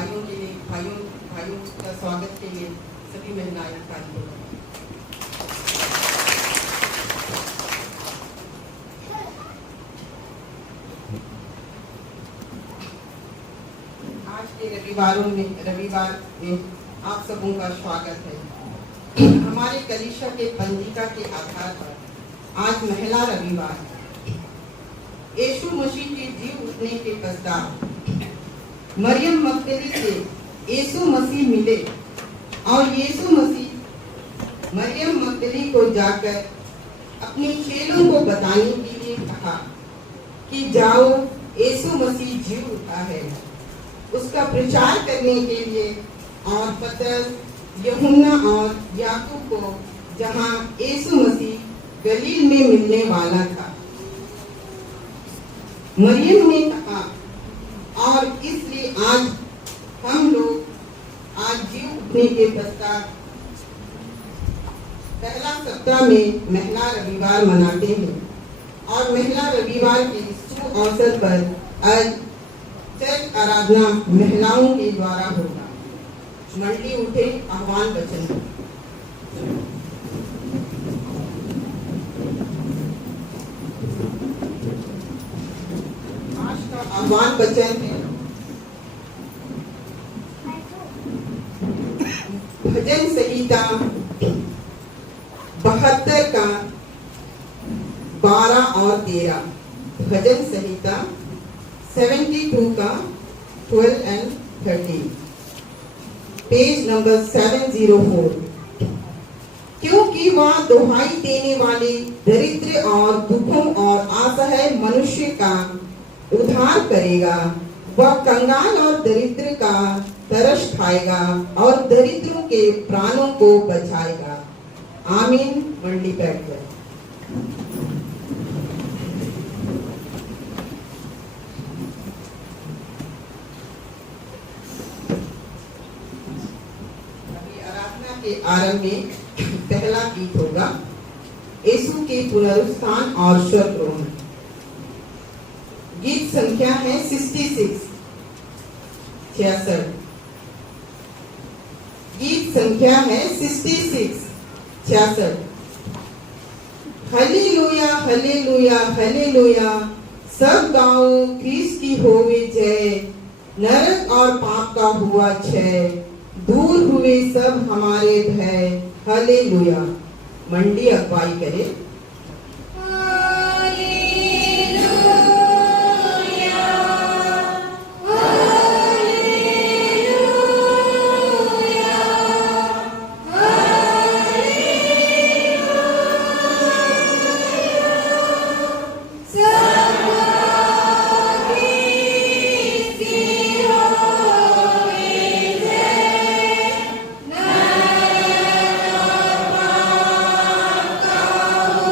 भाइयों का स्वागत के लिए सभी महिलाएं कार्य करें। आज के रविवार में आप सबों का स्वागत है। हमारे कलीसिया के पंजिका के आधार पर आज महिला रविवार है। यीशु मसीह के जी उठने के पश्चात मरियम मगदली से यीशु मसीह मिले और यीशु मसीह मरियम मगदली को जाकर अपने चेलों को बताने के लिए कहा कि जाओ, यीशु मसीह जी उठा है। उसका प्रचार करने के लिए और पतरस, यूहन्ना और याकूब को जहां यीशु मसीह गलील में मिलने वाला था। मरियम ने कहा, और इसलिए आज हम लोग आज जी उठने के पश्चात पहला सप्ताह में महिला रविवार मनाते हैं और महिला रविवार के शुभ अवसर पर आज चर्च आराधना महिलाओं के द्वारा होगा। मंडली उठे, आह्वान वचन। आज का आह्वान वचन है भजन संहिता 72 का 12 और 13। भजन संहिता 72 का 12 and 13, पेज नंबर 704। क्योंकि वह दुहाई देने वाले दरिद्र और दुखों और असहाय मनुष्य का उद्धार करेगा। वह कंगाल और दरिद्र का तरस खाएगा और दरिद्रों के प्राणों को बचाएगा। आमीन। मंडली बैठकर के आरंभ में पहला गीत होगा यीशु के पुनरुत्थान और स्वर्गरोहण। गीत संख्या है 66। गीत संख्या है 66। हालेलुया हालेलुया हालेलुया, सब गाओ ख्रीस्त की होवे जय। नरक और पाप का हुआ क्षय, दूर हुए सब हमारे भय। हालेलुया। मंडी अगुवाई करे। Oh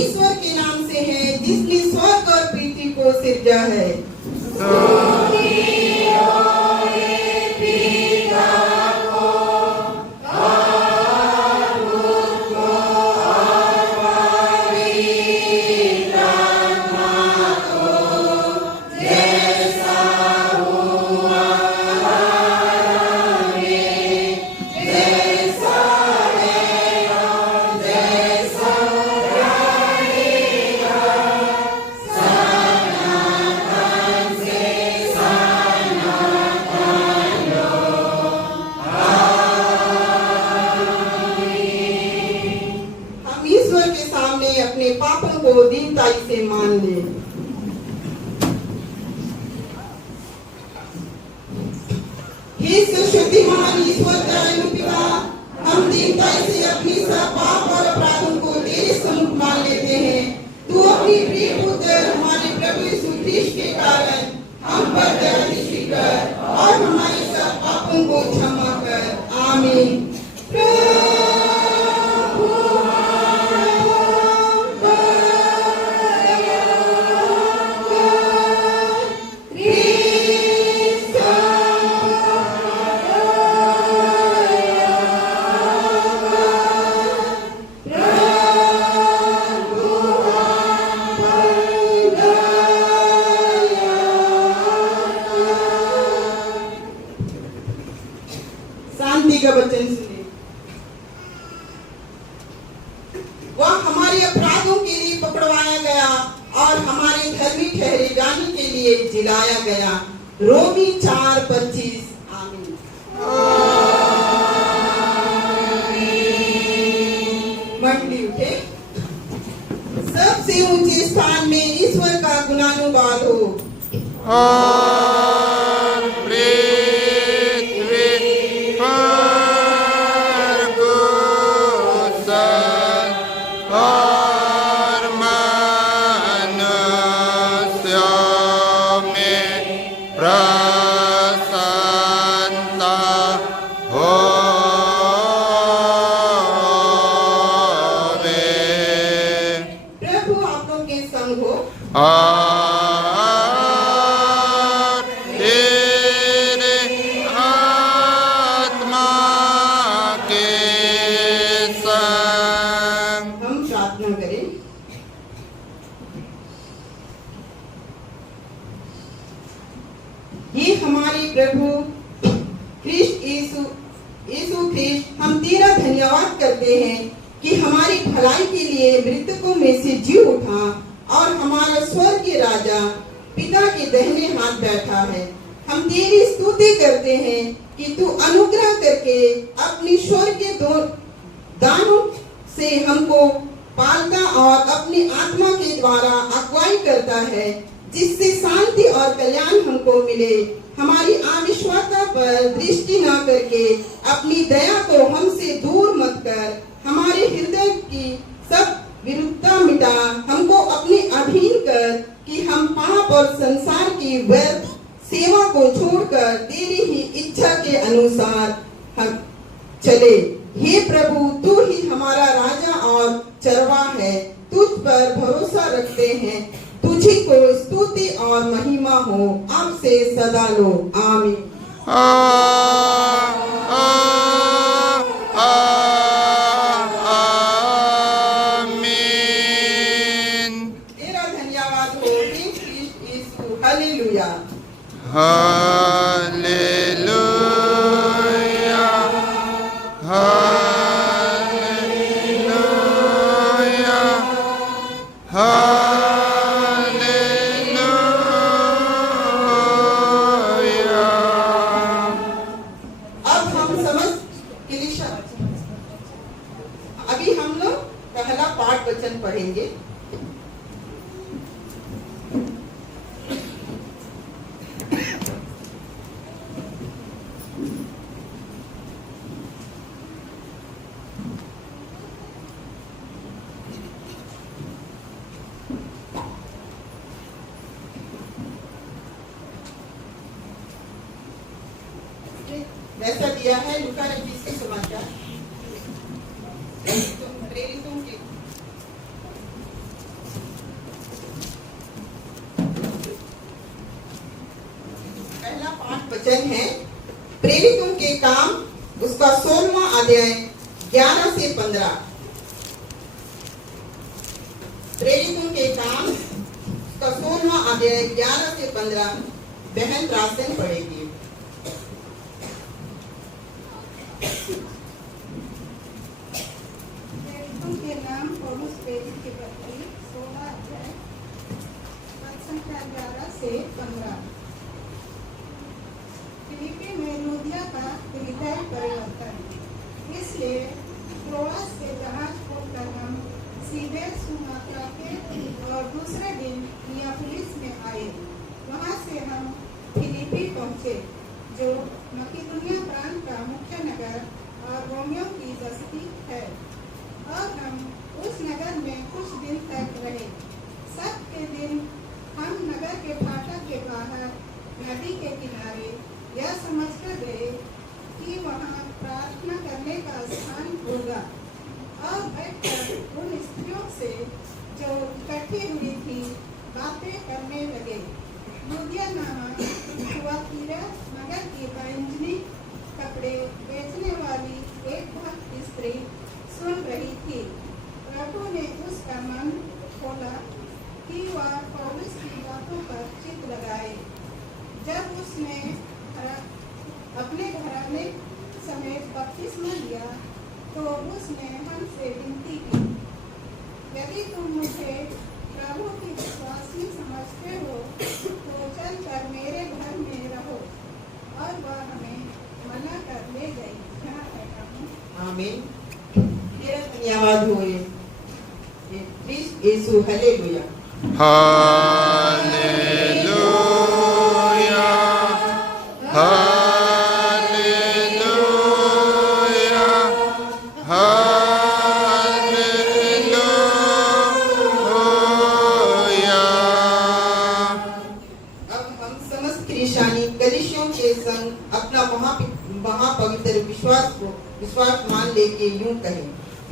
ईश्वर के नाम से है जिसने स्वर्ग और पृथ्वी को सिरजा है। अपने पापों को दीनताई से मान ले। हे सर्वशक्तिमान ईश्वर दयालु पिता, हम दीनताई से अपनी सब पाप और अपराधों को तेरे सम्मुख मान लेते हैं। तू अपनी प्रिय पुत्र हमारे प्रभु यीशु ख्रीष्ट के कारण हम पर दया दृष्टि कर और हमारे सब पापों को क्षमा कर। आमीन। शांति का वचन सुने। वह हमारे अपराधों के लिए पकड़वाया गया और हमारे धर्मी ठहरे जाने के लिए जिलाया गया। रोमी 4:25। आमीन। मंडली उठे। सबसे ऊंचे स्थान में ईश्वर का गुणानुवाद हो। प्रभु आप लोग के संग हो। तेरे आत्मा के संग। हम प्रार्थना करें। ये हमारे प्रभु ख्रीष्ट यीशु ख्रीष्ट, हम तेरा धन्यवाद करते हैं कि हमारी भलाई के लिए मृतकों में से जी उठा और हमारा स्वर्गीय राजा पिता के दाहिने हाथ बैठा है। हम तेरी स्तुति करते हैं कि तू अनुग्रह करके अपनी स्वर्गीय दानों से हमको पालता और अपनी आत्मा के द्वारा अगुवाई करता है, जिससे शांति और कल्याण हमको मिले। हमारी अविश्वासता पर दृष्टि न करके अपनी दया को हमसे दूर मत कर, हमारे हृदय की सब विरुद्धता मिटा, हमको अपने अधीन कर कि हम पाप और संसार की व्यर्थ सेवा को छोड़कर तेरी ही इच्छा के अनुसार हम चले। हे प्रभु, तू ही हमारा राजा और चरवा है। तुझ पर भरोसा रखते हैं। तुझी को स्तुति और महिमा हो अब से सदा लो। आमीन। तेरा धन्यवाद हो हे ख्रीष्ट यीशु। हालेलुया। हालेलुया। हालेलुया। अभी हम लोग पहला पाठ वचन पढ़ेंगे। वैसा दिया है लूका 20 के समाचार प्रेरितों के वचन है प्रेरितों के काम उसका 16वां अध्याय 11 से 15। प्रेरितों के काम उसका 16वां अध्याय 11 से 15 बहन रासन पढ़ेगी। प्रेरितों के नाम पौलुस प्रेरित के पत्री 16 अध्याय पद संख्या 11 से 15। फिलिप्पी में लूदिया का हृदय परिवर्तन। इसलिए त्रोआस से जहाज खोलकर हम सीधे सुमात्रा के और दूसरे दिन नियापोलिस में आए। वहां से हम फिलिप्पी पहुंचे, जो मकिदुनिया प्रांत का मुख्य नगर और रोमियो की बस्ती है। और हम उस नगर में कुछ दिन तक रहे। सब के दिन हम नगर के फाटक के बाहर नदी के किनारे यह समझकर गए कि वहाँ प्रार्थना करने का स्थान होगा, और बैठकर उन स्त्रियों से जो इकट्ठी हुई थी बातें करने लगे। लूदिया नामक थुआतीरा नगर की बैंजनी कपड़े बेचने वाली एक भक्त स्त्री सुन रही थी। प्रभु ने उसका मन खोला कि वह पौलुस की बातों पर चित्त लगाए। जब उसने अपने घराने समेत बपतिस्मा लिया तो उसने हमसे विनती की, यदि तुम मुझे प्रभु की विश्वासी समझते हो तो चलकर मेरे घर में रहो। और वह हमें मना कर ले गई। यहाँ है आमीन। मेरा धन्यवाद हो यीशु। हालेलुया। Hallelujah, hallelujah, hallelujah. अब हम समस्त क्रिश्चियनी कलीसियों के संग अपना महापवित्र विश्वास मान लेके यूं कहें,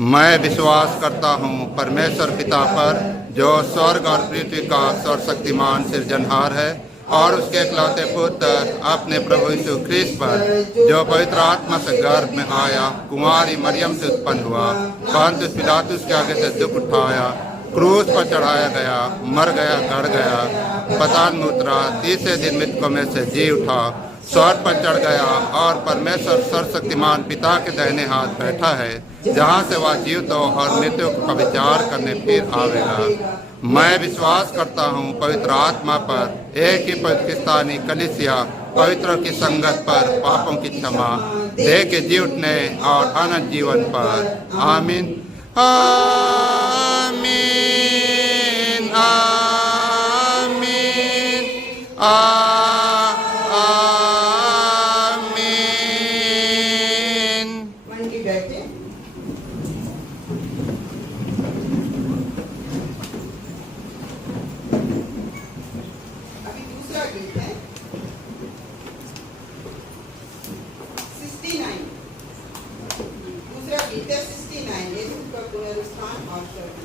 मैं विश्वास करता हूँ परमेश्वर पिता पर, जो स्वर्ग और पृथ्वी का सर्वशक्तिमान सृजनहार है, और उसके इकलौते पुत्र अपने प्रभु यीशु ख्रीस्त पर, जो पवित्र आत्मा से गर्भ में आया, कुमारी मरियम से उत्पन्न हुआ, पंतियुस पिलातुस के आगे से दुख उठाया, क्रूस पर चढ़ाया गया, मर गया, गड़ गया, पताल में उतरा, तीसरे दिन मृतकों में से जी उठा, स्वर्ग पर चढ़ गया, और परमेश्वर सर्वशक्तिमान पिता के दाहिने हाथ बैठा है, जहाँ से वह जीवितों और मृतकों का विचार करने फिर आवेगा। मैं विश्वास करता हूँ पवित्र आत्मा पर, एक ही पवित्रस्थानी कलीसिया, पवित्रों की संगत पर, पापों की क्षमा, देह के जी उठने और अनंत जीवन पर। आमीन, आमीन, आमीन, मंडी बैठे। अभी दूसरा गीत है 69। दूसरा गीत है 69, यीशु का पुनरुत्थान और स्वर्ग।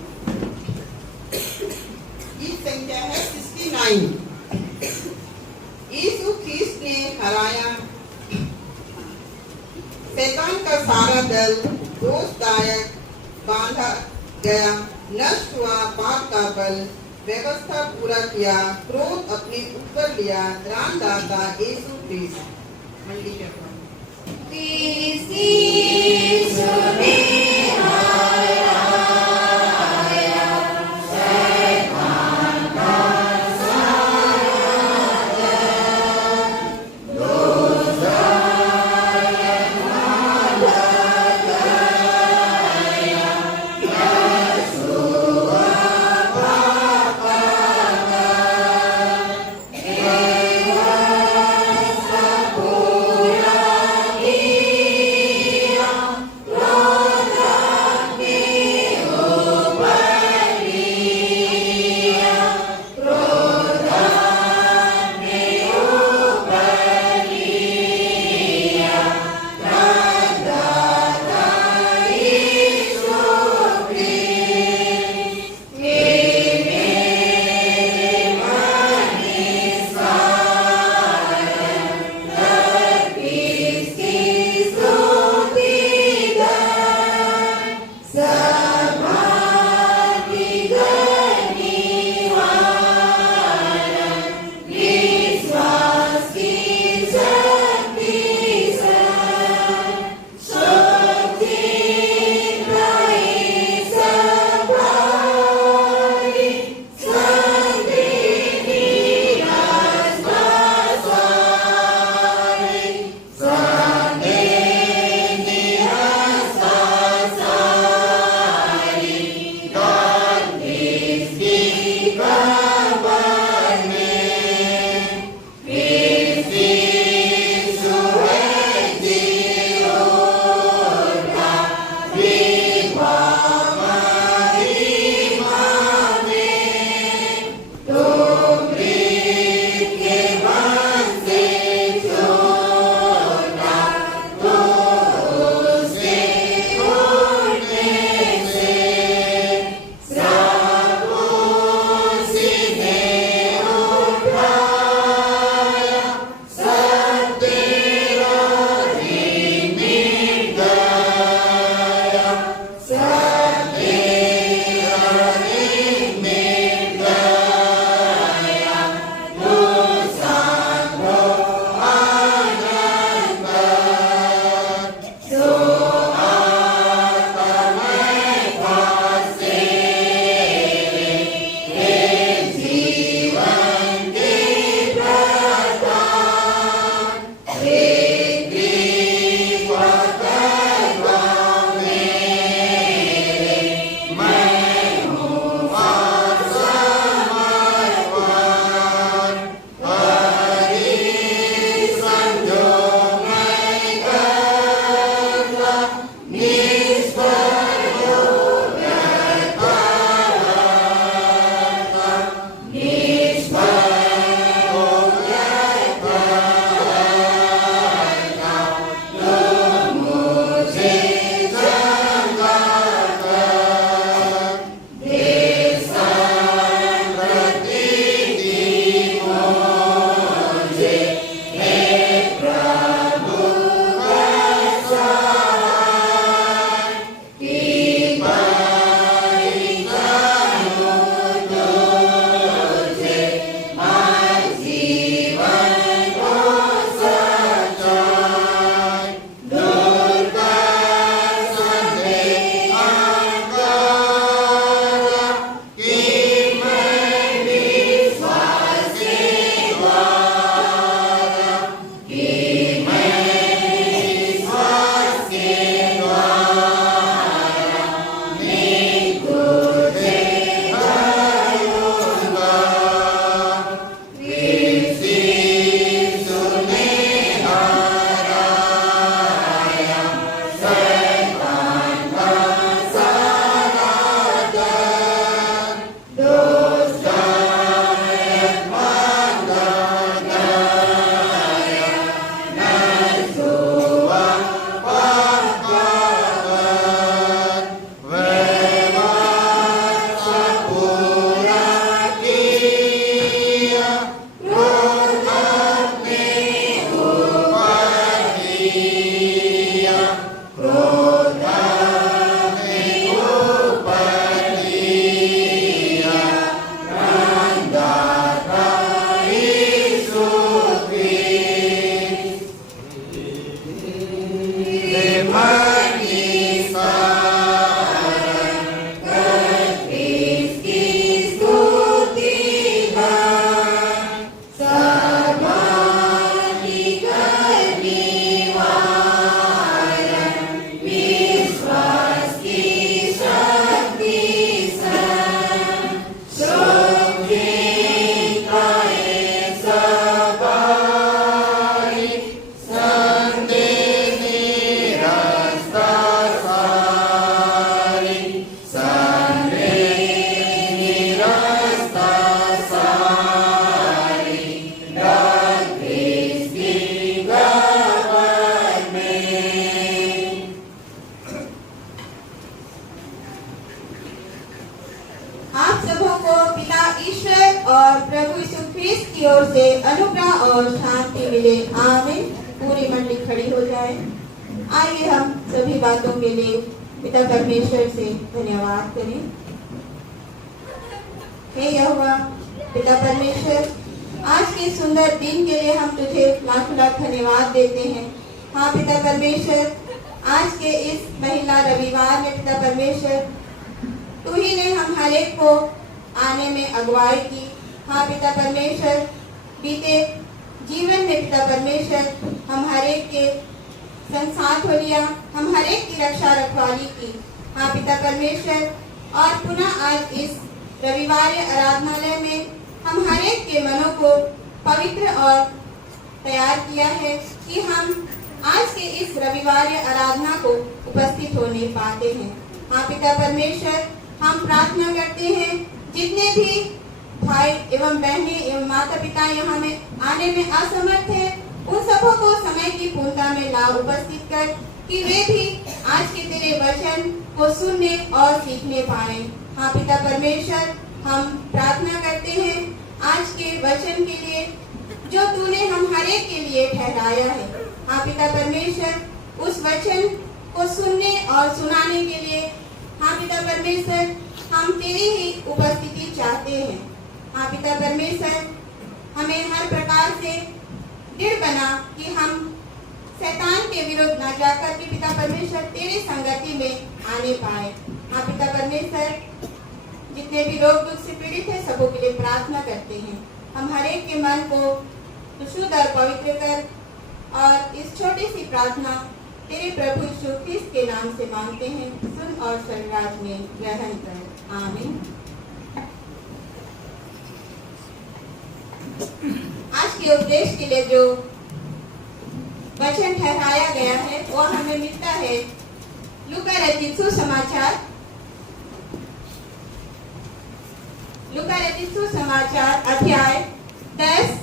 गीत संख्या है 69। यीशु ख्रीस्त ने हराया शैतान का सारा दल, दोषदायक बांधा गया, नष्ट हुआ पाप का बल, व्यवस्था पूरा किया, क्रोध अपने ऊपर लिया, त्राणदाता यीशु ख्रीस्त। मंडी के ओर से अनुग्रह और शांति मिले। आमीन। पूरी मंडली खड़ी हो जाए। आइए हम सभी बातों के लिए पिता परमेश्वर से धन्यवाद करें। हे यहोवा पिता परमेश्वर, आज के सुंदर दिन के लिए हम तुझे लाख लाख धन्यवाद देते हैं। हाँ पिता परमेश्वर, आज के इस महिला रविवार में पिता परमेश्वर तू ही ने हम हर एक को आने में अगुवाई की। हाँ पिता परमेश्वर, बीते जीवन में पिता परमेश्वर हम हर एक के संग साथ हो लिया, हम हर एक की रक्षा रखवाली की। हाँ पिता परमेश्वर, और पुनः आज इस रविवार आराधनालय में हम हर एक के मनों को पवित्र और तैयार किया है कि हम आज के इस रविवार आराधना को उपस्थित होने पाते हैं। हाँ पिता परमेश्वर, हम प्रार्थना करते हैं जितने भी भाई एवं बहनें एवं माता पिता यहाँ में आने में असमर्थ है, उन सबों को समय की पूर्णता में ला उपस्थित कर कि वे भी आज के तेरे वचन को सुनने और सीखने पाए। हाँ पिता परमेश्वर, हम प्रार्थना करते हैं आज के वचन के लिए जो तूने हम हर एक के लिए ठहराया है। हाँ पिता परमेश्वर, उस वचन को सुनने और सुनाने के लिए हाँ पिता परमेश्वर हम तेरी ही उपस्थिति चाहते हैं। हाँ पिता परमेश्वर, हमें हर प्रकार से दृढ़ बना कि हम शैतान के विरुद्ध न जाकर के पिता परमेश्वर तेरे संगति में आने पाए। हाँ पिता परमेश्वर, जितने भी लोग दुख से पीड़ित हैं सबों के लिए प्रार्थना करते हैं। हम हर एक के मन को शुद्ध और पवित्र कर और इस छोटी सी प्रार्थना तेरे प्रभु यीशु ख्रिस्त के नाम से मांगते हैं। सुन और स्वर्गराज में ग्रहण कर। आमीन। आज के उपदेश के लिए जो वचन ठहराया गया है वो हमें मिलता है लूका रचित सुसमाचार, लूका रचित सुसमाचार अध्याय 10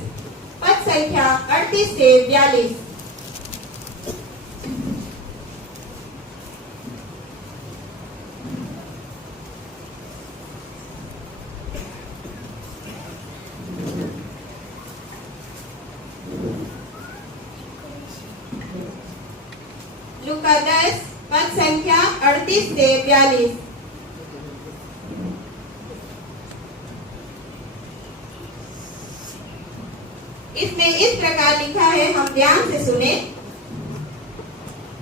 पद संख्या 38 से 42। लूका 10 पद संख्या 38 से 42। इसमें इस प्रकार लिखा है, हम ध्यान से सुने।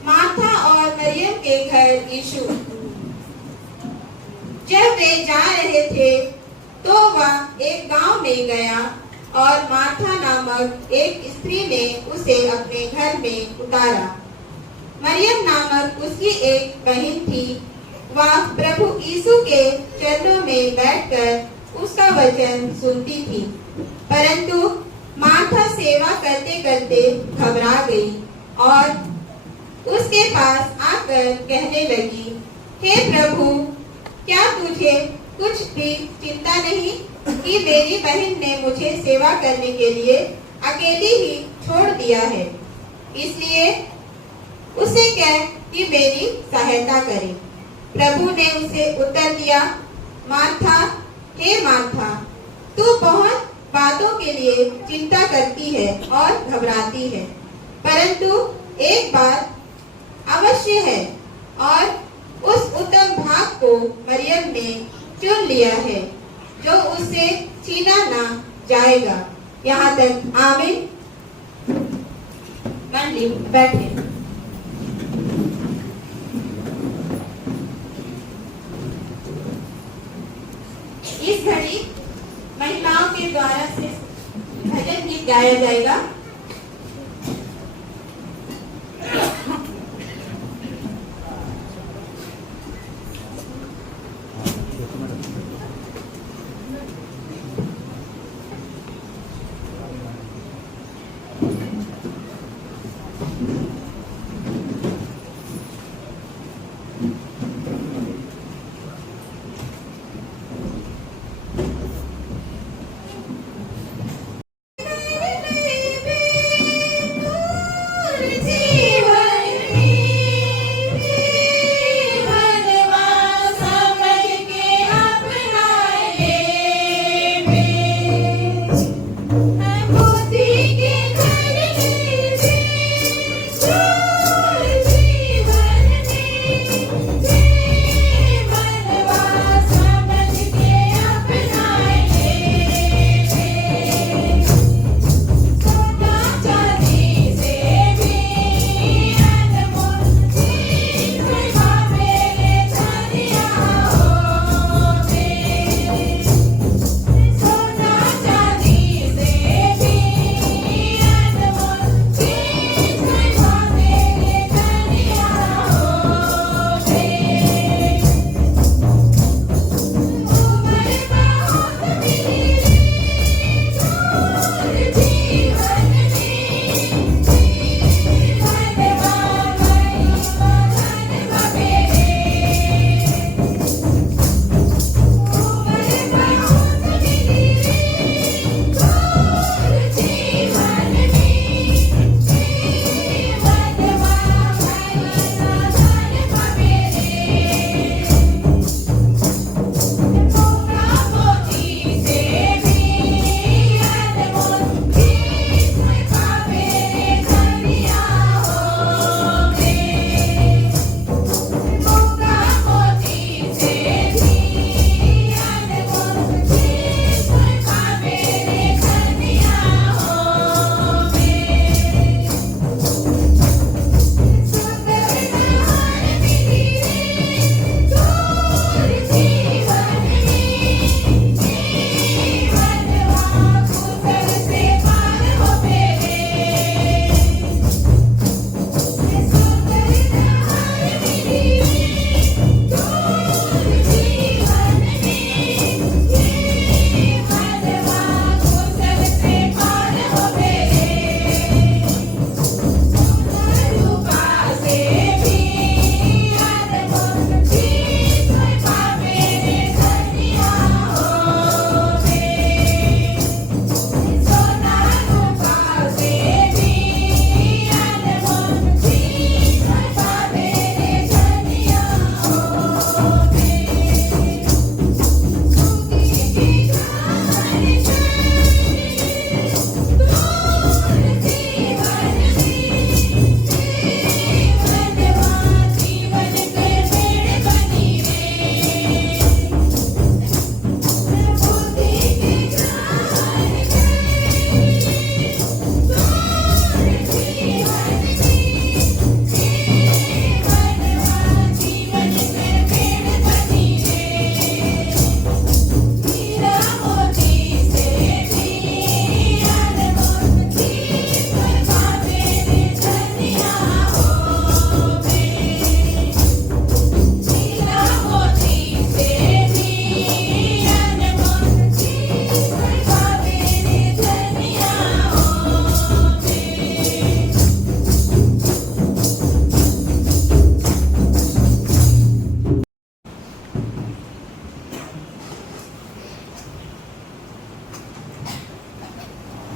मार्था और मरियम के घर यीशु। जब वे जा रहे थे तो वह एक गांव में गया और मार्था नामक एक स्त्री ने उसे अपने घर में उतारा। मरियम नामक उसकी एक बहन थी। वह प्रभु यीशु के चरणों में बैठकर उसका वचन सुनती थी, परंतु मार्था सेवा करते करते घबरा गई और उसके पास आकर कहने लगी, हे प्रभु, क्या तुझे कुछ भी चिंता नहीं कि मेरी बहन ने मुझे सेवा करने के लिए अकेली ही छोड़ दिया है? इसलिए उसे कह कि मेरी सहायता करे। प्रभु ने उसे उत्तर दिया, मार्था, हे मार्था, तू बहुत बातों के लिए चिंता करती है और घबराती है, परंतु एक बात अवश्य है और उस उत्तम भाग को मरियम ने चुन लिया है जो उससे छीना ना जाएगा। यहाँ तक। आमीन। मंडली बैठे। इस घड़ी महिलाओं के द्वारा से भजन गीत गाया जाएगा।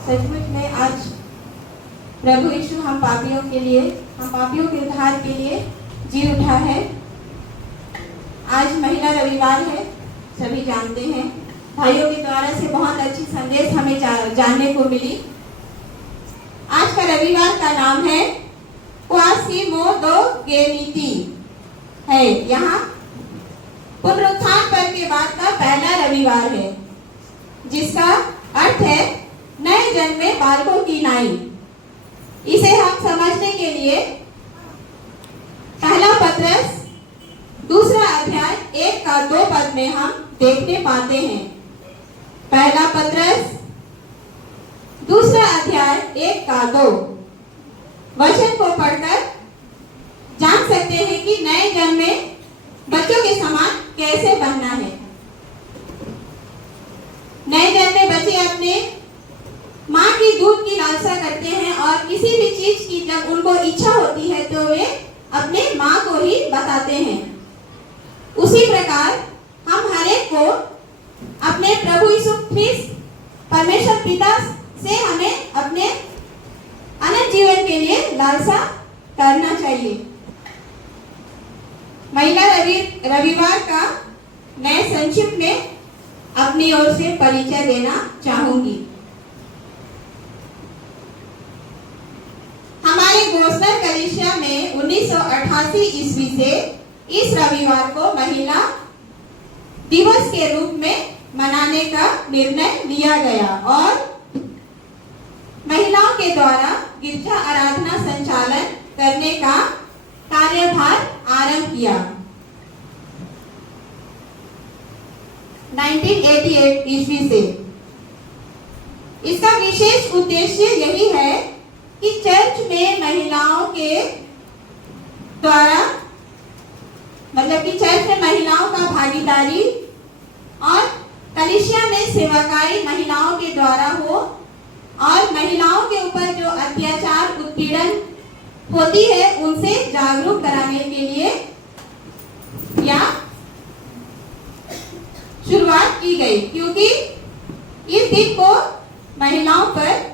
सचमुच में आज प्रभु यीशु हम पापियों के उद्धार के लिए जी उठा है। आज महिला रविवार है, सभी जानते हैं। भाइयों के द्वारा से बहुत अच्छी संदेश हमें जानने को मिली। आज का रविवार का नाम है क्वासिमोदोगेनीति है। यहाँ पुनरुत्थान पर्व के बाद का पहला रविवार है, जिसका अर्थ है नए जन्मे बालकों की नाई। इसे हम समझने के लिए पहला पत्रस 2 अध्याय 1 का 2 पद में हम देखने पाते हैं। पहला पत्रस 2 अध्याय 1 का 2 वचन को पढ़कर जान सकते हैं कि नए जन्मे बच्चों के समान कैसे बनना है। नए जन्मे बच्चे अपने माँ की दूध की लालसा करते हैं और किसी भी चीज की जब उनको इच्छा होती है तो वे अपने माँ को ही बताते हैं। उसी प्रकार हम हर एक को अपने प्रभु यीशु ख्रिस्त परमेश्वर पिता से हमें अपने अनंत जीवन के लिए लालसा करना चाहिए। महिला रविवार का मैं संक्षिप्त में अपनी ओर से परिचय देना चाहूंगी। हमारे घोषणा कलीसिया में 1988 ईस्वी से इस रविवार को महिला दिवस के रूप में मनाने का निर्णय लिया गया और महिलाओं के द्वारा गिरजा आराधना संचालन करने का कार्यभार आरंभ किया। 1988 ईस्वी से इसका विशेष उद्देश्य यही है कि चर्च में महिलाओं के द्वारा मतलब कि चर्च में महिलाओं का भागीदारी और कलीसिया में सेवकाई महिलाओं के द्वारा हो और महिलाओं के ऊपर जो अत्याचार उत्पीड़न होती है उनसे जागरूक कराने के लिए या शुरुआत की गई, क्योंकि इस दिन को महिलाओं पर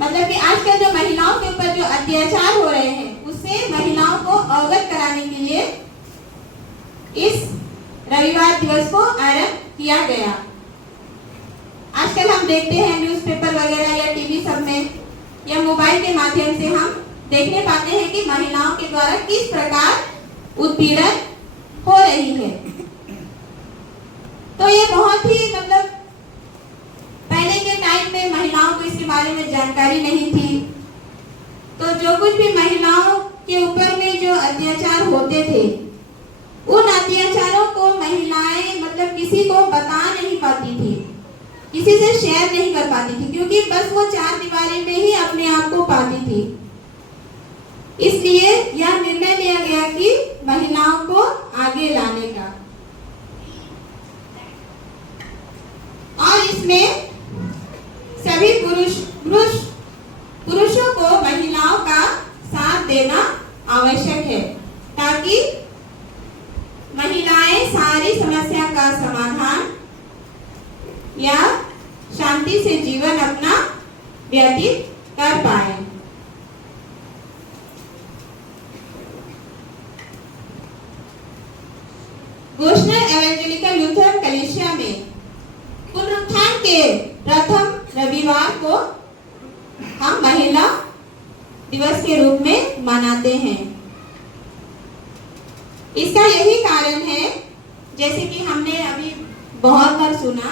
मतलब कि आजकल जो महिलाओं के ऊपर जो अत्याचार हो रहे हैं उससे महिलाओं को अवगत कराने के लिए इस रविवार दिवस को आरंभ किया गया। आजकल हम देखते हैं न्यूज़पेपर वगैरह या टीवी सब में या मोबाइल के माध्यम से हम देखने पाते हैं कि महिलाओं के द्वारा किस प्रकार उत्पीड़न हो रही है। तो ये बहुत ही मतलब पहले के टाइम में महिलाओं को इसके बारे में जानकारी नहीं थी, तो जो कुछ भी महिलाओं के ऊपर में जो अत्याचार होते थे उन अत्याचारों को महिलाएं मतलब किसी को बता नहीं पाती थी, किसी से शेयर नहीं कर पाती थी, क्योंकि बस वो 4 दीवारी में ही अपने आप को पाती थी। इसलिए यह निर्णय लिया गया कि महिलाओं को आगे लाने का और इसमें सभी पुरुषों को महिलाओं का साथ देना आवश्यक है, ताकि महिलाएं सारी समस्या का समाधान या शांति से जीवन अपना व्यतीत कर पाए। घोषणा एवेंजेलिकल लूथरन कलीसिया में पुनरुत्थान के प्रथम रविवार को हम महिला दिवस के रूप में मनाते हैं। इसका यही कारण है, जैसे कि हमने अभी बहुत बार सुना,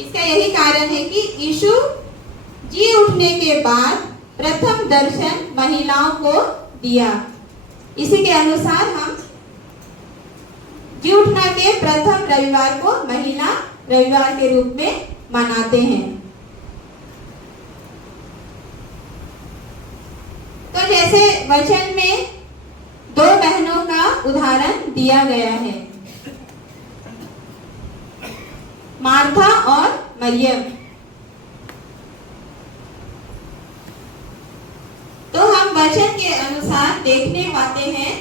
इसका यही कारण है कि यीशु जी उठने के बाद प्रथम दर्शन महिलाओं को दिया। इसी के अनुसार हम जी उठना के प्रथम रविवार को महिला रविवार के रूप में मनाते हैं। तो जैसे वचन में 2 बहनों का उदाहरण दिया गया है, मार्था और मरियम। तो हम वचन के अनुसार देखने पाते हैं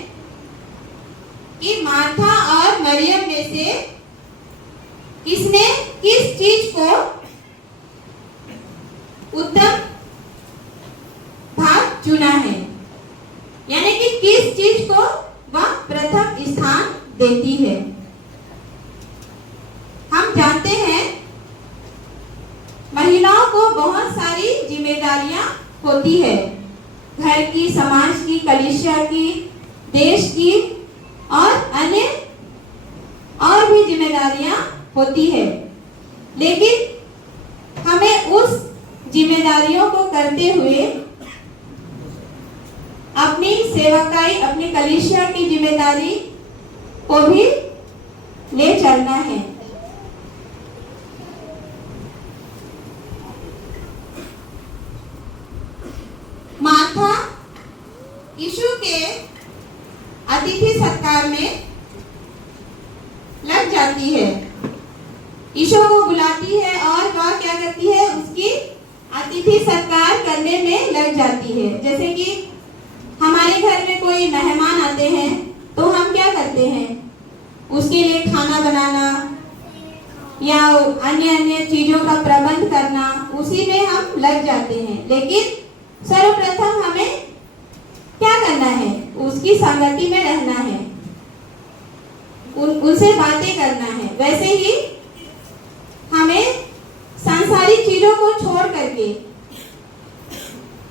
कि मार्था और मरियम में से किसने किस चीज को उत्तम भाग चुना है, यानी कि किस चीज को वह प्रथम स्थान देती है। हम जानते हैं महिलाओं को बहुत सारी जिम्मेदारियां होती है, घर की, समाज की, कलीसिया की, देश की और अन्य और भी जिम्मेदारियां होती है। लेकिन हमें उस जिम्मेदारियों को करते हुए अपनी सेवकाई, अपनी कलीसिया की जिम्मेदारी को भी ले चलना है। मार्था यीशु के अतिथि सत्कार में लग जाती है, यीशु को बुलाती है और वह क्या करती है, उसकी अतिथि सत्कार करने में लग जाती है। जैसे कि हमारे घर में कोई मेहमान आते हैं तो हम क्या करते हैं, उसके लिए खाना बनाना या अन्य अन्य चीजों का प्रबंध करना, उसी में हम लग जाते हैं। लेकिन सर्वप्रथम हमें क्या करना है, उसकी संगति में रहना है, उनसे बातें करना है। वैसे ही हमें सांसारिक चीजों को छोड़ करके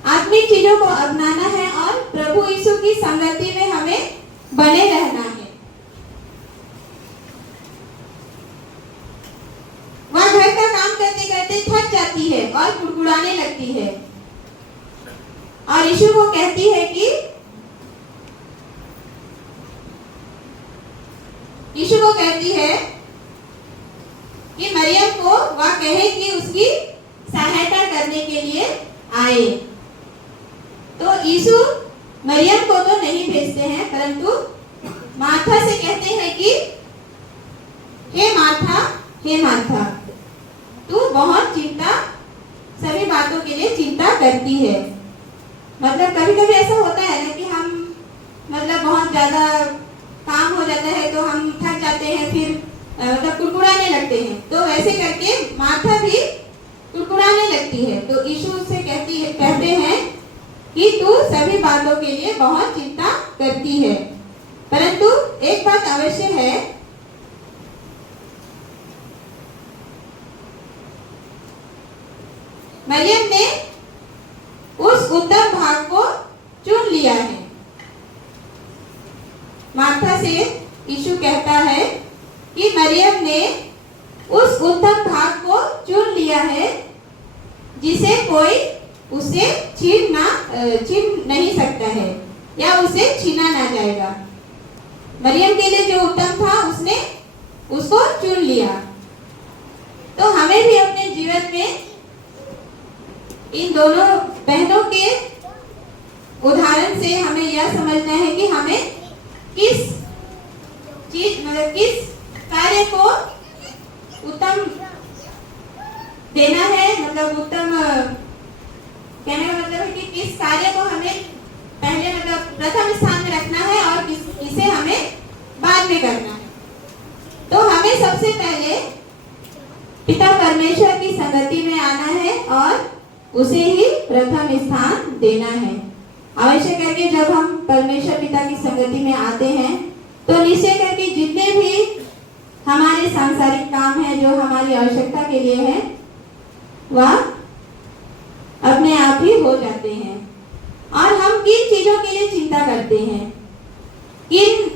आत्मिक चीजों को अपनाना है और प्रभु यीशु की संगति में हमें बने रहना है। वह घर का काम करते करते थक जाती है और कुड़कुड़ाने लगती है और यीशु को कहती है कि मरियम को वह कहे कि उसकी सहायता करने के लिए आए। तो यीशु मरियम को तो नहीं भेजते हैं, परंतु मार्था से कहते हैं कि हे मार्था, तू बहुत सभी बातों के लिए चिंता करती है। मतलब कभी कभी ऐसा होता है ना कि हम बहुत ज्यादा काम हो जाता है तो हम थक जाते हैं, फिर कुड़कुड़ाने लगते हैं। तो वैसे करके मार्था भी कुड़कुड़ाने लगती है। तो यीशु उससे कहते हैं कि तू सभी बातों के लिए बहुत चिंता करती है, परंतु एक बात अवश्य है, मरियम ने उस उत्तम भाग को चुन लिया है। मार्था से यीशु कहता है कि मरियम ने उस उत्तम भाग को चुन लिया है जिसे कोई उसे छीन नहीं सकता है या उसे छीना ना जाएगा। मरियम के लिए जो उत्तम था उसने उसको चुन लिया। तो हमें भी अपने जीवन में इन दोनों बहनों के उदाहरण से हमें यह समझना है कि हमें किस कार्य को उत्तम देना है, उत्तम कहने का मतलब है कि किस कार्य को हमें पहले प्रथम स्थान में रखना है और किसे हमें बाद में करना है। तो हमें सबसे पहले पिता परमेश्वर की संगति में आना है और उसे ही प्रथम स्थान देना है। अवश्य करके जब हम परमेश्वर पिता की संगति में आते हैं तो निश्चय करके जितने भी हमारे सांसारिक काम हैं जो हमारी आवश्यकता के लिए है वह अपने आप ही हो जाते हैं। और हम किन चीजों के लिए चिंता करते हैं, किन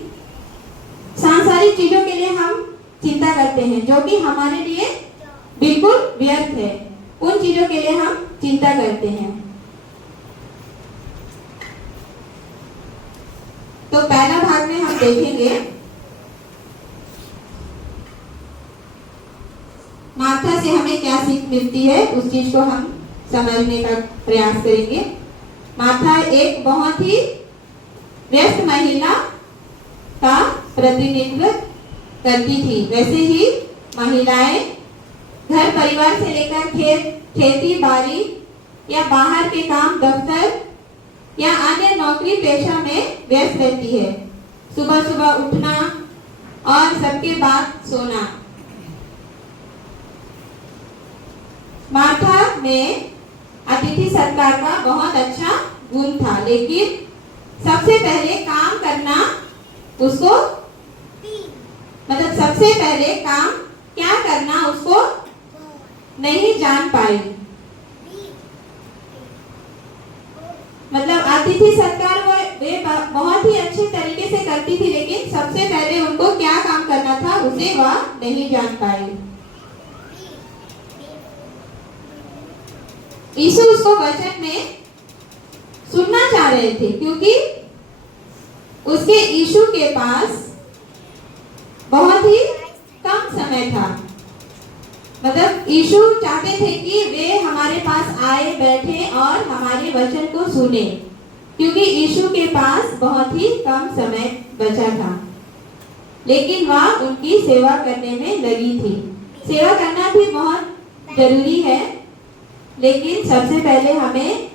सांसारिक चीजों के लिए हम चिंता करते हैं जो कि हमारे लिए बिल्कुल व्यर्थ है, उन चीजों के लिए हम चिंता करते हैं। तो पहला भाग में हम देखेंगे मार्था से हमें क्या सीख मिलती है, उस चीज को हम समझने का प्रयास करेंगे। मार्था एक बहुत ही व्यस्त महिला का प्रतिनिधित्व करती थी। वैसे ही महिलाएं घर परिवार से लेकर खेती बाड़ी या बाहर के काम, दफ्तर या अन्य नौकरी पेशा में व्यस्त रहती है। सुबह सुबह उठना और सबके बाद सोना। मार्था में अतिथि सत्कार का बहुत अच्छा गुण था, लेकिन सबसे पहले काम करना उसको सबसे पहले काम क्या करना उसको नहीं जान पाई। अतिथि सत्कार वे बहुत ही अच्छे तरीके से करती थी, लेकिन सबसे पहले उनको क्या काम करना था उसे वह नहीं जान पाई। यीशु उसको वचन में सुनना चाह रहे थे, क्योंकि उसके यीशु के पास बहुत ही कम समय था। यीशु चाहते थे कि वे हमारे पास आए, बैठे और हमारे वचन को सुने, क्योंकि यीशु के पास बहुत ही कम समय बचा था। लेकिन वह उनकी सेवा करने में लगी थी। सेवा करना भी बहुत जरूरी है, लेकिन सबसे पहले हमें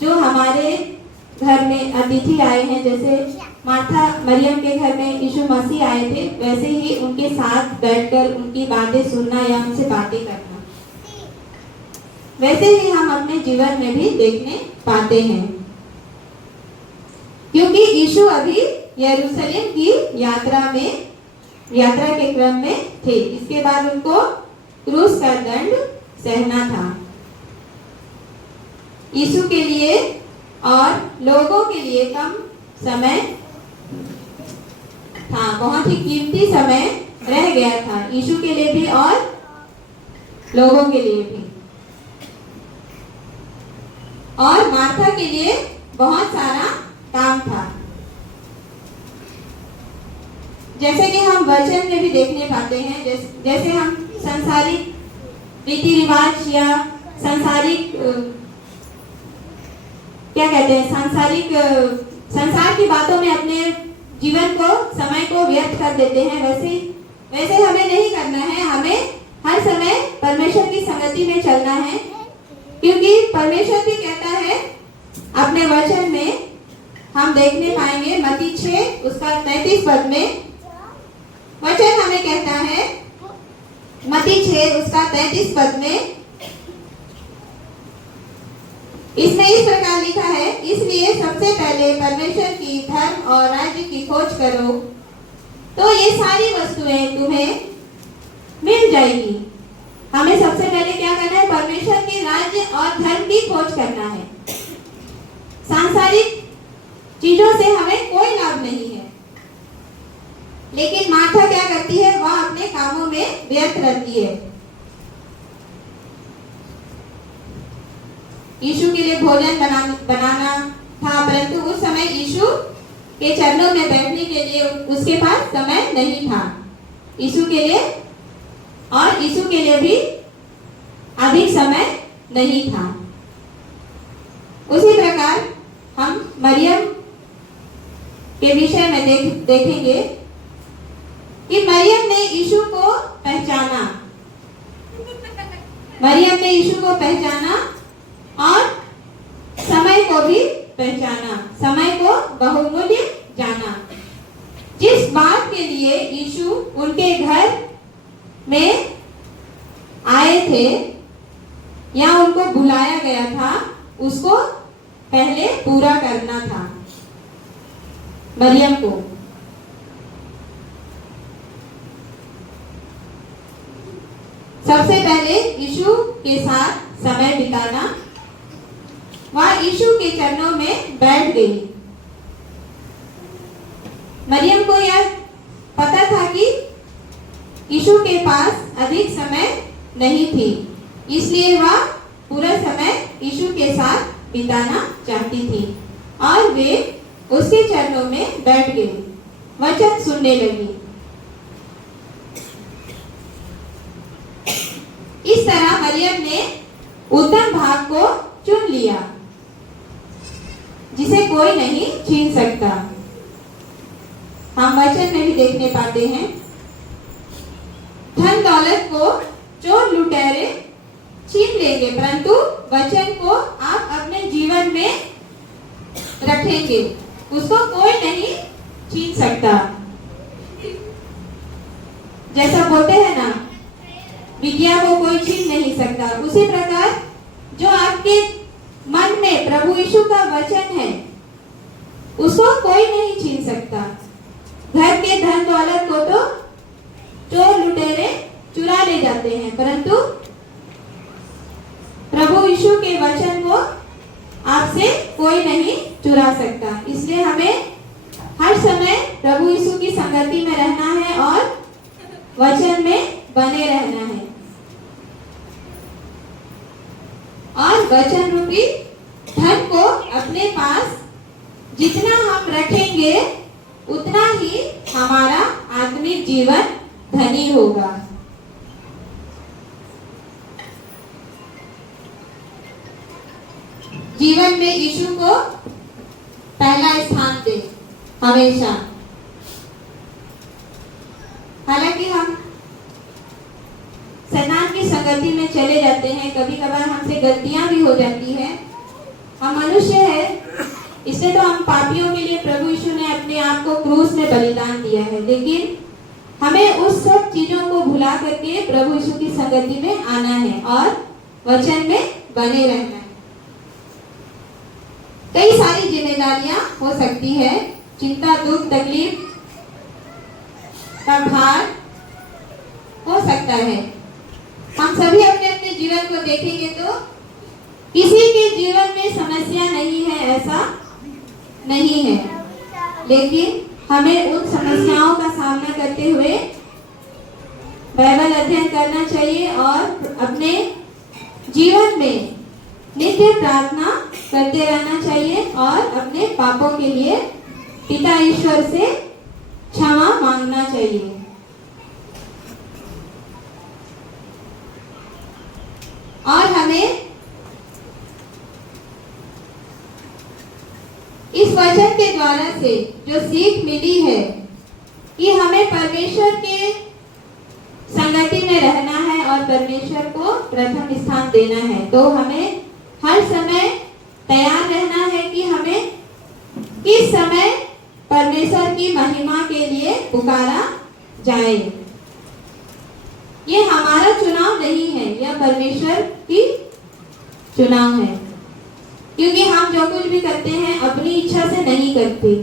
जो हमारे घर में अतिथि आए हैं, जैसे मार्था मरियम के घर में यीशु मसीह आए थे, वैसे ही उनके साथ बैठकर उनकी बातें सुनना या उनसे बातें करना, वैसे ही हम अपने जीवन में भी देखने पाते हैं। क्योंकि यीशु अभी यरूशलेम की यात्रा के क्रम में थे। इसके बाद उनको क्रूस का दंड सहना था। यीशु के लिए और लोगों के लिए कम समय था, बहुत ही कीमती समय रह गया था, यीशु के लिए भी और लोगों के लिए भी। और मार्था के लिए बहुत सारा काम था। जैसे कि हम वचन में भी देखने पाते हैं, जैसे हम सांसारिक रीति रिवाज या सांसारिक संसार की बातों में अपने जीवन को, समय को व्यर्थ कर देते हैं, वैसे हमें नहीं करना है। हमें हर समय परमेश्वर की संगति में चलना है, क्योंकि परमेश्वर भी कहता है अपने वचन में, हम देखने पाएंगे मत्ती 6 उसका 33 पद में वचन हमें कहता है, मत्ती 6 उसका 33 पद में इसमें इस प्रकार लिखा है, इसलिए सबसे पहले परमेश्वर की धर्म और राज्य की खोज करो, तो ये सारी वस्तुएं तुम्हें मिल जाएगी। हमें सबसे पहले क्या करना है? परमेश्वर के राज्य और धर्म की खोज करना है। सांसारिक चीजों से हमें कोई लाभ नहीं है, लेकिन मार्था क्या करती है? वह अपने कामों में व्यर्थ रहती है। यीशु के लिए भोजन बनाना था, परंतु उस समय यीशु के चरणों में बैठने के लिए उसके पास समय नहीं था। यीशु के लिए भी अधिक समय नहीं था। उसी प्रकार हम मरियम के विषय में देखेंगे कि मरियम ने यीशु को पहचाना। मरियम ने यीशु को पहचाना और समय को भी पहचाना, समय को बहुमूल्य जाना। जिस बात के लिए यीशु उनके घर में आए थे या उनको बुलाया गया था, उसको पहले पूरा करना था मरियम को। सबसे पहले यीशु के साथ समय बिताना। वह यीशु के चरणों में बैठ गई। मरियम को यह पता था कि यीशु के पास अधिक समय नहीं थी, इसलिए वह पूरा समय यीशु के साथ बिताना चाहती थी और वे उसके चरणों में बैठ गई, वचन सुनने लगी। इस तरह मरियम ने उत्तम भाग को चुन लिया, जिसे कोई नहीं छीन सकता। हम वचन में भी देखने पाते हैं, धन दौलत को चोर लुटेरे छीन लेंगे, परंतु वचन को आप अपने जीवन में रखेंगे, उसको कोई नहीं छीन सकता। जैसा बोलते हैं ना, विद्या को कोई छीन नहीं सकता, उसी प्रकार जो आपके में प्रभु यीशु का वचन है, उसको कोई नहीं छीन सकता। घर के धन दौलत को तो चोर लुटेरे चुरा ले जाते हैं, परंतु प्रभु यीशु के वचन को आपसे कोई नहीं चुरा सकता। इसलिए हमें हर समय प्रभु यीशु की संगति में रहना है और वचन में बने रहना है, और वचन रूपी धन को अपने पास जितना हम रखेंगे उतना ही हमारा आत्मिक जीवन धनी होगा। जीवन में यीशु को पहला स्थान दे हमेशा। हालांकि हम शैतान की संगति में चले जाते हैं, कभी कभार हमसे गलतियां भी हो जाती है, हम मनुष्य है, इसलिए तो हम पापियों के लिए प्रभु यीशु ने अपने आप को क्रूस में बलिदान दिया है। लेकिन हमें उस सब चीजों को भुला करके प्रभु यीशु की संगति में आना है और वचन में बने रहना है। कई सारी जिम्मेदारियां हो सकती है, चिंता, दुख, तकलीफ का भार हो सकता है। हम सभी अपने अपने जीवन को देखेंगे तो किसी के जीवन में समस्या नहीं है, ऐसा नहीं है, लेकिन हमें उन समस्याओं का सामना करते हुए बाइबल अध्ययन करना चाहिए और अपने जीवन में नित्य प्रार्थना करते रहना चाहिए और अपने पापों के लिए पिता ईश्वर से क्षमा मांगना चाहिए। और हमें इस वचन के द्वारा से जो सीख मिली है कि हमें परमेश्वर के संगति में रहना है और परमेश्वर को प्रथम स्थान देना है, तो हमें हर समय तैयार रहना है कि हमें किस समय परमेश्वर की महिमा के लिए पुकारा जाए। ये हमारा चुनाव नहीं है, यह परमेश्वर की चुनाव है, क्योंकि हम जो कुछ भी करते हैं अपनी इच्छा से नहीं करते।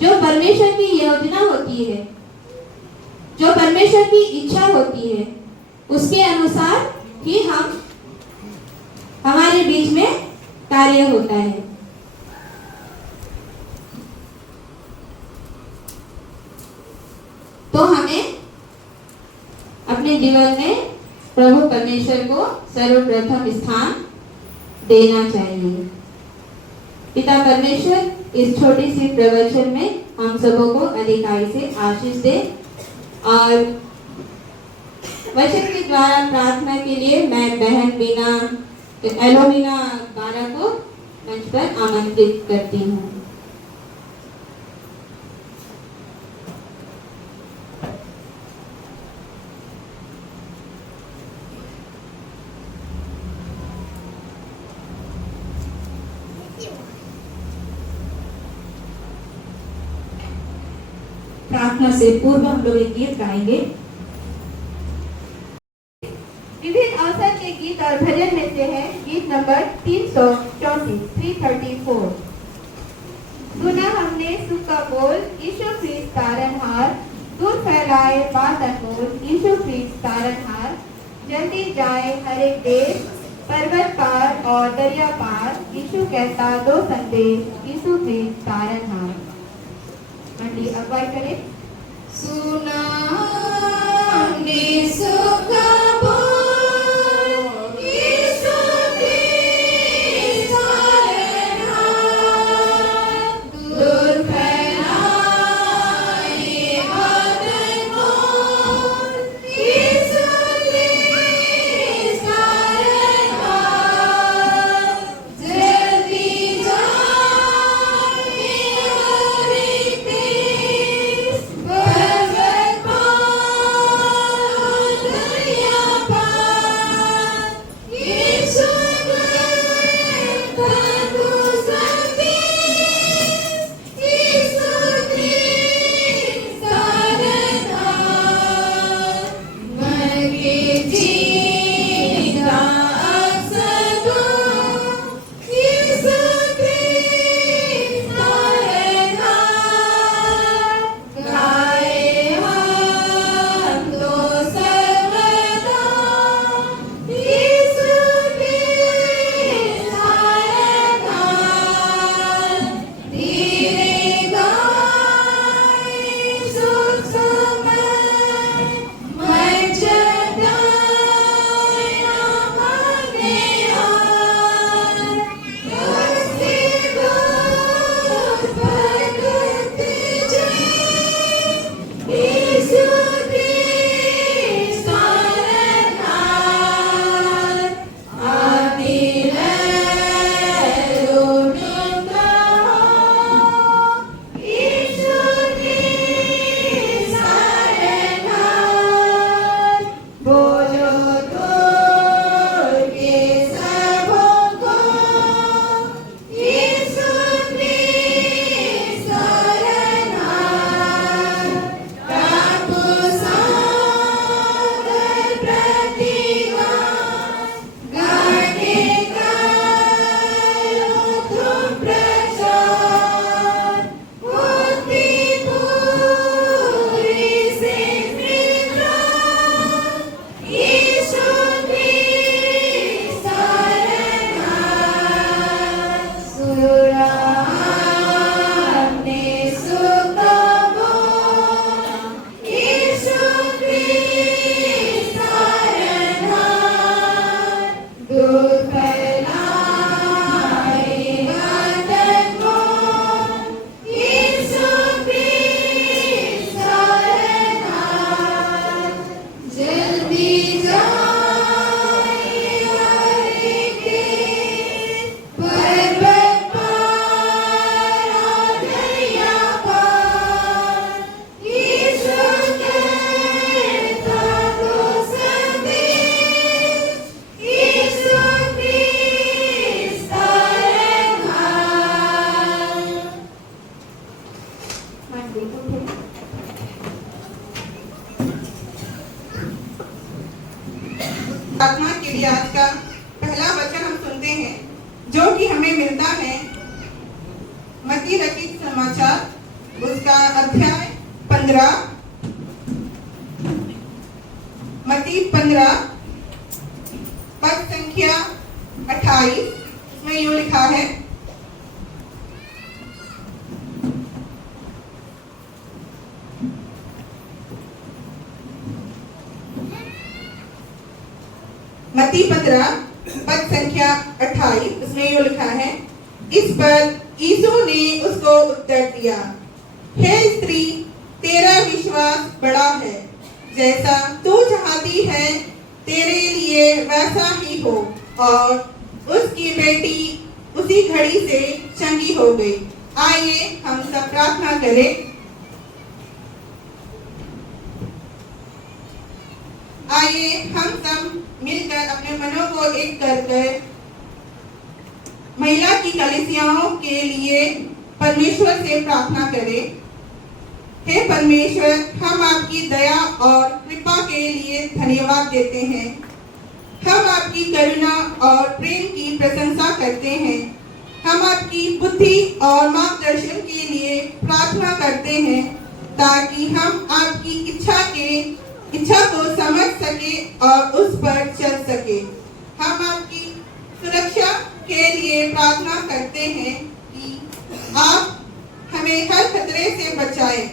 जो परमेश्वर की योजना होती है, जो परमेश्वर की इच्छा होती है, उसके अनुसार ही हमारे बीच में कार्य होता है। तो हमें अपने जीवन में प्रभु परमेश्वर को सर्वप्रथम स्थान देना चाहिए। पिता परमेश्वर इस छोटी सी प्रवचन में हम सबों को अधिकाई से आशीष दे, और वचन के द्वारा प्रार्थना के लिए मैं बहन एलोमिना बारा को मंच पर आमंत्रित करती हूँ। प्रार्थना से पूर्व हम लोग एक गीत गाएंगे। विभिन्न अवसर के गीत और भजन में से है गीत नंबर 334। सुना हमने सुख का बोल, यीशु ख्रीस्त तारनहार, दूर फैलाए बात अनमोल, यीशु ख्रीस्त तारनहार, जल्दी जाए हर एक देश, पर्वत पार और दरिया पार, यीशु कहता दो संदेश, यीशु ख्रीस्त तारनहार। मंडी अगुवाई करें। सुना हमने सुख का बोल, यीशु ख्रीस्त तारनहार, दूर फैलाए बात अनमोल, यीशु ख्रीस्त तारनहार, जल्दी जाए हर एक देश, पर्वत पार और दरिया कि हमें मिलता है मत्ती रचित समाचार उसका अध्याय 15, मत्ती 15 पद संख्या 28 में यूं लिखा है, मत्ती 15 पद संख्या 28 उसमें यूं लिखा है, इस पर यीशु ने उसको उत्तर दिया, हे स्त्री, तेरा विश्वास बड़ा है, जैसा तू चाहती है तेरे लिए वैसा ही हो। और उसकी बेटी उसी घड़ी से चंगी हो गई। आइए हम सब प्रार्थना करें। आइए हम सब मिलकर अपने मनों को एक कर महिला की कलीसियाओं के लिए परमेश्वर से प्रार्थना करें। हे परमेश्वर, हम आपकी दया और कृपा के लिए धन्यवाद देते हैं। हम आपकी करुणा और प्रेम की प्रशंसा करते हैं। हम आपकी बुद्धि और मार्गदर्शन के लिए प्रार्थना करते हैं, ताकि हम आपकी इच्छा को समझ सके और उस पर चल सके। हम आपकी सुरक्षा के लिए प्रार्थना करते हैं कि आप हमें हर खतरे से बचाएं।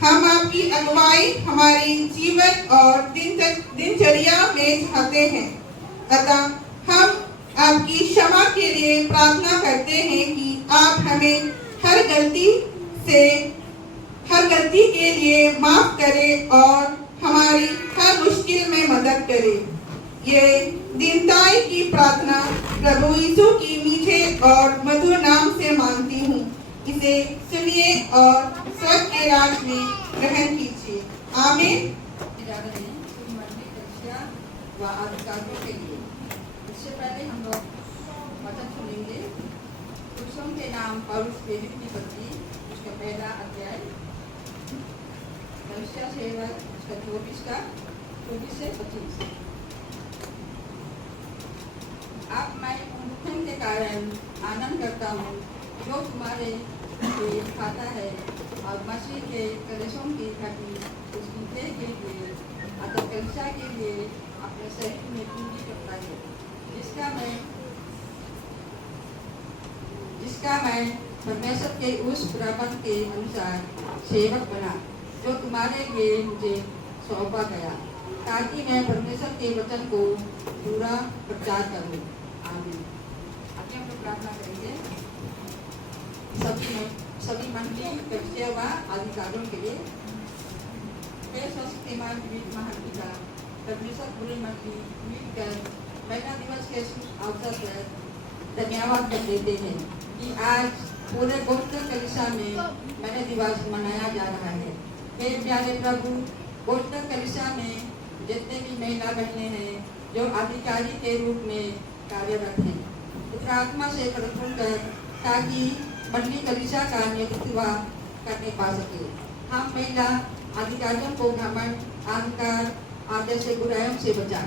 हम आपकी अगुवाई हमारी जीवन और दिनचर्या में चाहते हैं। अतः हम आपकी क्षमा के लिए प्रार्थना करते हैं कि आप हमें हर गलती के लिए माफ करें और हमारी हर मुश्किल में मदद करें। ये दीनताई की प्रार्थना प्रभु यीशु की मीठे और मधुर नाम से मांगती हूँ। इसे सुनिए और स्वर्ग के राज में ग्रहण कीजिए। आमीन। व अधिकारियों के लिए इससे पहले हम लोग वचन सुनेंगे। पुरुषों के नाम पौलुस प्रेरित की पत्री उसका पहला अध्याय कलीसिया सेवक उसका 24 से 25। अब मैं उन के कारण आनंद करता हूँ जो तुम्हारे खाता है और मसीह के कलेशों की घटी उसकी देह के लिए अतः कलीसिया के लिए अपने शरीर में पूंजी करता है, जिसका मैं परमेश्वर के उस प्रबंध के अनुसार सेवक बना जो तुम्हारे लिए मुझे सौंपा गया, ताकि मैं परमेश्वर के वचन को पूरा प्रचार करूं। आमीन। आगे हम लोग प्रार्थना करेंगे। सभी मंडली कलीसिया व अधिकारियों के लिए हे सर्वशक्तिमान महापिता परमेश्वर पूरी मंडली मिलकर महिला दिवस के अवसर पर धन्यवाद देते हैं कि आज पूरे बोस्टन कलीसिया में महिला दिवस मनाया जा रहा है। हे प्यारे प्रभु, बोस्टन कलीसिया में जितने भी महिला बहनें हैं जो अधिकारी के रूप में कार्यरत हैं, पुत्र आत्मा से परिपूर्ण कर ताकि मंडली कलीसिया का नेतृत्व करने पा सके। हम महिला अधिकारियों को घमंड, अहंकार आदि से बुराइयों से बचा,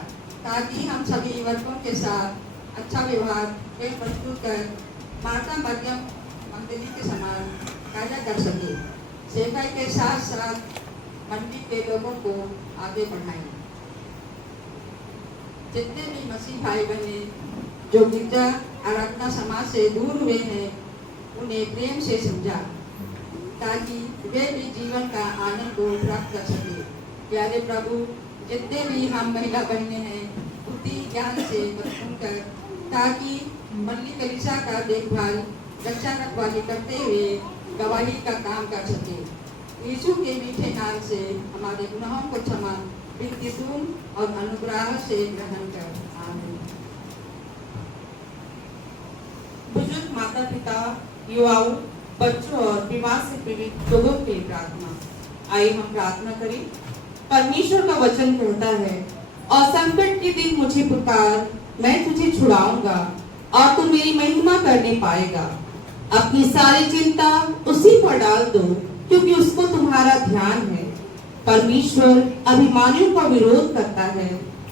ताकि हम सभी वर्गों के साथ अच्छा व्यवहार प्रस्तुत कर माता मरियम मंदिर के समान कार्य कर सके। सेवा के साथ साथ मंडली के लोगों को आगे बढ़ाएं। जितने भी मसीह भाई बहने जो गिरजा आराधना समाज से दूर हुए हैं, उन्हें प्रेम से समझा, ताकि वे भी जीवन का आनंद को प्राप्त कर सके। प्यारे प्रभु, जितने भी हम महिला बहने हैं, बुद्धि ज्ञान से परिपूर्ण कर ताकि मंडली कलीसिया का देखभाल रक्षा रखवाली करते हुए गवाही का काम कर सके। यीशु के मीठे नाम से हमारे गुनाहों को क्षमा, विनती सुन और अनुग्रह से ग्रहण कर। आमीन। बुजुर्ग माता पिता, युवाओं, बच्चों और बीमार से पीड़ित लोगों के लिए प्रार्थना। आइए हम प्रार्थना करें। परमेश्वर का वचन कहता है, और संकट के दिन मुझे पुकार, मैं तुझे छुड़ाऊंगा और तू मेरी महिमा करने पाएगा। अपनी सारी चिंता उसी पर डाल दो, क्योंकि उसको तुम्हारा ध्यान है। परमेश्वर अभिमानियों का विरोध करता है,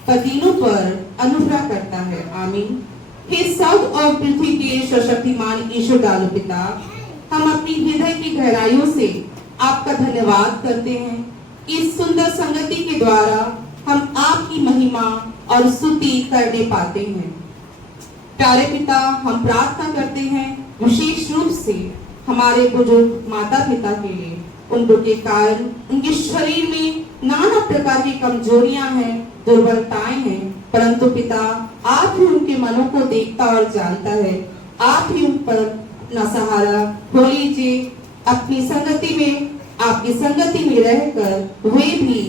पर दीनों पर अनुग्रह करता है। आमीन। हे सब और पृथ्वी के सशक्तिमान ईश्वर दालु पिता, हम अपनी हृदय की गहराइयों से आपका धन्यवाद करते हैं। इस सुंदर संगति के द्वारा हम आपकी महिमा और स्तुति करने पाते हैं। प्यारे पिता, हम प्रार्थना करते हैं विशेष रूप से हमारे बुजुर्ग माता पिता के लिए। उम्र के कारण उनके शरीर में नाना प्रकार की कमजोरियां हैं, दुर्बलताएं हैं, परंतु पिता आप ही उनके मनों को देखता और जानता है। आप ही उन पर अपना सहारा हो लीजिए। अपनी संगति में, आपकी संगति में रहकर वे भी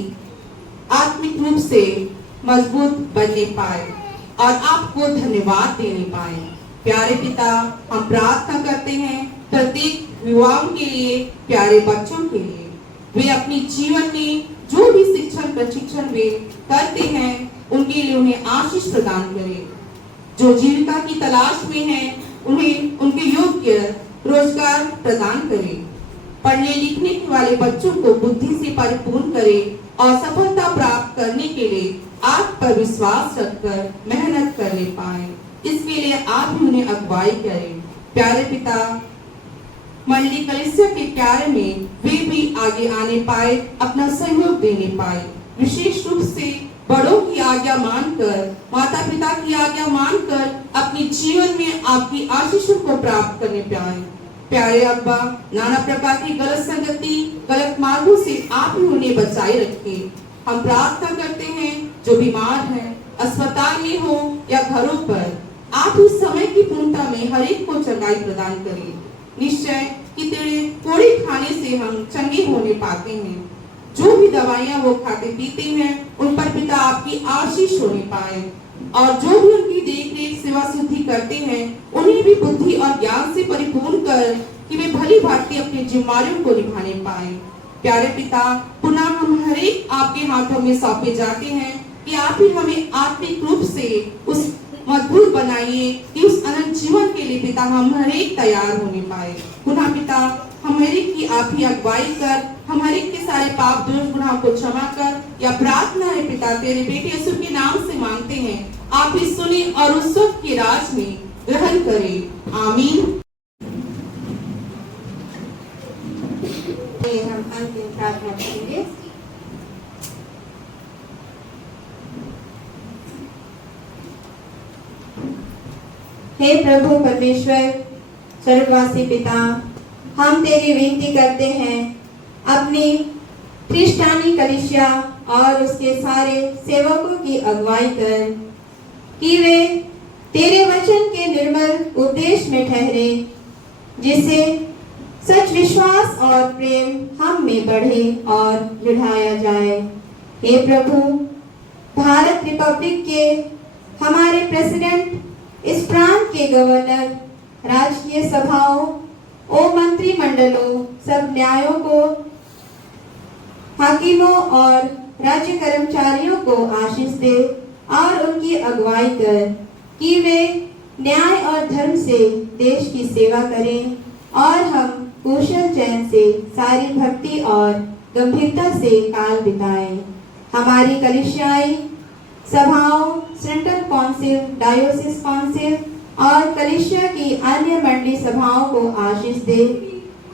आत्मिक रूप से मजबूत बनने पाए और आपको धन्यवाद देने पाए। प्यारे पिता, हम प्रार्थना करते हैं प्रत्येक युवाओं के लिए, प्यारे बच्चों के लिए। वे अपनी जीवन में जो भी शिक्षण प्रशिक्षण वे करते हैं उनके लिए उन्हें आशीष प्रदान करें। जो जीविका की तलाश में हैं उन्हें उनके योग्य रोजगार प्रदान करें। पढ़ने लिखने वाले बच्चों को बुद्धि से परिपूर्ण करें और सफलता प्राप्त करने के लिए आप पर विश्वास रखकर मेहनत करने पाए। इसके लिए आप ही उन्हें अगुवाई करें। प्यारे पिता, मंडली कलीसिया के कार्य में वे भी आगे आने पाए, अपना सहयोग देने पाए। विशेष रूप से बड़ों की आज्ञा मानकर, माता पिता की आज्ञा मानकर अपने जीवन में आपकी आशीषों को प्राप्त करने पाए। प्यारे अब्बा, नाना प्रकार की गलत संगति, गलत मार्गों से आप ही उन्हें बचाए रखें। हम प्रार्थना करते हैं जो बीमार हैं, अस्पताल में हो या घरों पर, आप इस समय की पूर्णता में हर एक को चंगाई प्रदान करें। निश्चय कि तेरे कोड़े खाने से हम चंगे होने पाते हैं। जो भी दवाइयां वो खाते पीते हैं उन पर पिता आपकी आशीष होने पाए, और जो भी उनकी देख रेख सेवा शुद्धि करते हैं उन्हें भी बुद्धि और ज्ञान से परिपूर्ण कर कि वे भली भांति अपनी जिम्मेदारियों को निभाने पाए। प्यारे पिता, पुनः हम हर एक आपके हाथों में सौंपे जाते हैं कि आप ही हमें आत्मिक रूप से उस मजबूत बनाइए कि उस अनंत जीवन के लिए पिता हम हर एक तैयार होने पाए। पुनः पिता, हम हर एक की आप ही अगुवाई कर, हम हर एक के सारे पाप दोष गुनाह को क्षमा कर, या प्रार्थना है पिता तेरे बेटे यीशु के नाम से मांगते हैं, आप ही सुने और उस सुख के राज में ग्रहण करें। आमीन। हम अंतिम प्रार्थना करेंगे। हे प्रभु परमेश्वर, स्वर्गवासी पिता, हम तेरी विनती करते हैं अपनी ख्रिस्तानी कलीसिया और उसके सारे सेवकों की अगुवाई कर कि वे तेरे वचन के निर्मल उपदेश में ठहरे, जिससे सच विश्वास और प्रेम हम में बढ़े और बढ़ाया जाए। हे प्रभु, भारत रिपब्लिक के हमारे प्रेसिडेंट, इस प्रांत के गवर्नर, राजकीय सभाओं और मंत्रिमंडलों, सब न्यायों को, हाकिमों और राज्य कर्मचारियों को आशीष दे और उनकी अगुवाई कर कि वे न्याय और धर्म से देश की सेवा करें और हम कुशल चैन से सारी भक्ति और गंभीरता से काल बिताएं। हमारी कलीसियाई सभाओं, सेंट्रल काउंसिल, डायोसिस काउंसिल और कलीसिया की अन्य मंडली सभाओं को आशीष दे